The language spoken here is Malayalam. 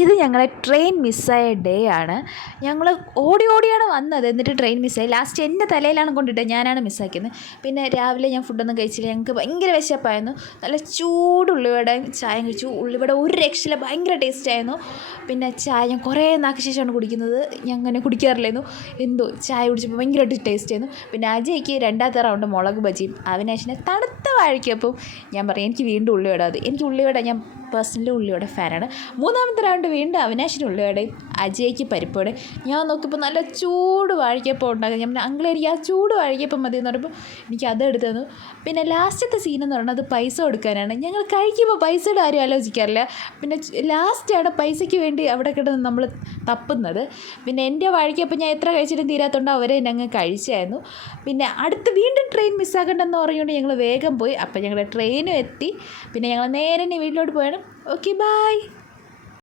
ഇത് ഞങ്ങളെ ട്രെയിൻ മിസ്സായ ഡേ ആണ്. ഞങ്ങൾ ഓടിയാണ് വന്നത്. എന്നിട്ട് ട്രെയിൻ മിസ്സായി. ലാസ്റ്റ് എൻ്റെ തലയിലാണ് കൊണ്ടിട്ടത്, ഞാനാണ് മിസ്സാക്കിയത്. പിന്നെ രാവിലെ ഞാൻ ഫുഡൊന്നും കഴിച്ചില്ല. ഞങ്ങൾക്ക് ഭയങ്കര വിശപ്പായിരുന്നു. നല്ല ചൂട് ഉള്ളിവടയും ചായയും കഴിച്ചു. ഉള്ളിവട ഒരു രക്ഷയില്ല, ഭയങ്കര ടേസ്റ്റായിരുന്നു. പിന്നെ ചായ ഞാൻ കുറേ നാൾക്ക് ശേഷമാണ് കുടിക്കുന്നത്. ഞാൻ അങ്ങനെ കുടിക്കാറില്ലായിരുന്നു. എന്തോ ചായ കുടിച്ചപ്പോൾ ഭയങ്കരമായിട്ട് ടേസ്റ്റായിരുന്നു. പിന്നെ അജയ്ക്ക് രണ്ടാമത്തെ റൗണ്ട് മുളക് ബജിയും അവിനാശിനെ തണുത്ത വാഴയ്ക്കപ്പം. ഞാൻ പറയും എനിക്ക് വീണ്ടും ഉള്ളിവട മതി. എനിക്ക് ഉള്ളിവട, ഞാൻ പേഴ്സണലി ഉള്ളിവട ഫാനാണ്. മൂന്നാമത്തെ റൗണ്ട് വീണ്ടും അവിനാശിന് ഉള്ളിവടയും അജയ്ക്ക് പരിപ്പോടെ. ഞാൻ നോക്കിയപ്പോൾ നല്ല ചൂട് വാഴയ്ക്കപ്പം ഉണ്ടാകും. ഞാൻ അങ്കിളെ എനിക്ക് ആ ചൂട് വാഴയ്ക്കപ്പം മതി എന്ന് പറയുമ്പോൾ എനിക്ക് അത് എടുത്തു തന്നു. പിന്നെ ലാസ്റ്റത്തെ സീനെന്ന് പറയുന്നത് പൈസ കൊടുക്കാനാണ്. ഞങ്ങൾ കഴിക്കുമ്പോൾ പൈസയുടെ ആരും ആലോചിക്കാറില്ല. പിന്നെ ലാസ്റ്റാണ് പൈസയ്ക്ക് വേണ്ടി അവിടെ കിടന്ന് നമ്മൾ തപ്പുന്നത്. പിന്നെ എൻ്റെ വാഴയ്ക്കപ്പം ഞാൻ എത്ര കഴിച്ചിട്ടും തീരാത്തതുകൊണ്ട് അവരെ ഞങ്ങൾ കഴിച്ചായിരുന്നു. പിന്നെ അടുത്ത് വീണ്ടും ട്രെയിൻ മിസ്സാക്കണ്ടെന്ന് പറഞ്ഞുകൊണ്ട് ഞങ്ങൾ വേഗം പോയി. അപ്പം ഞങ്ങളുടെ ട്രെയിനും എത്തി. പിന്നെ ഞങ്ങൾ നേരെ വീട്ടിലോട്ട് പോയാണ്. Okay, by.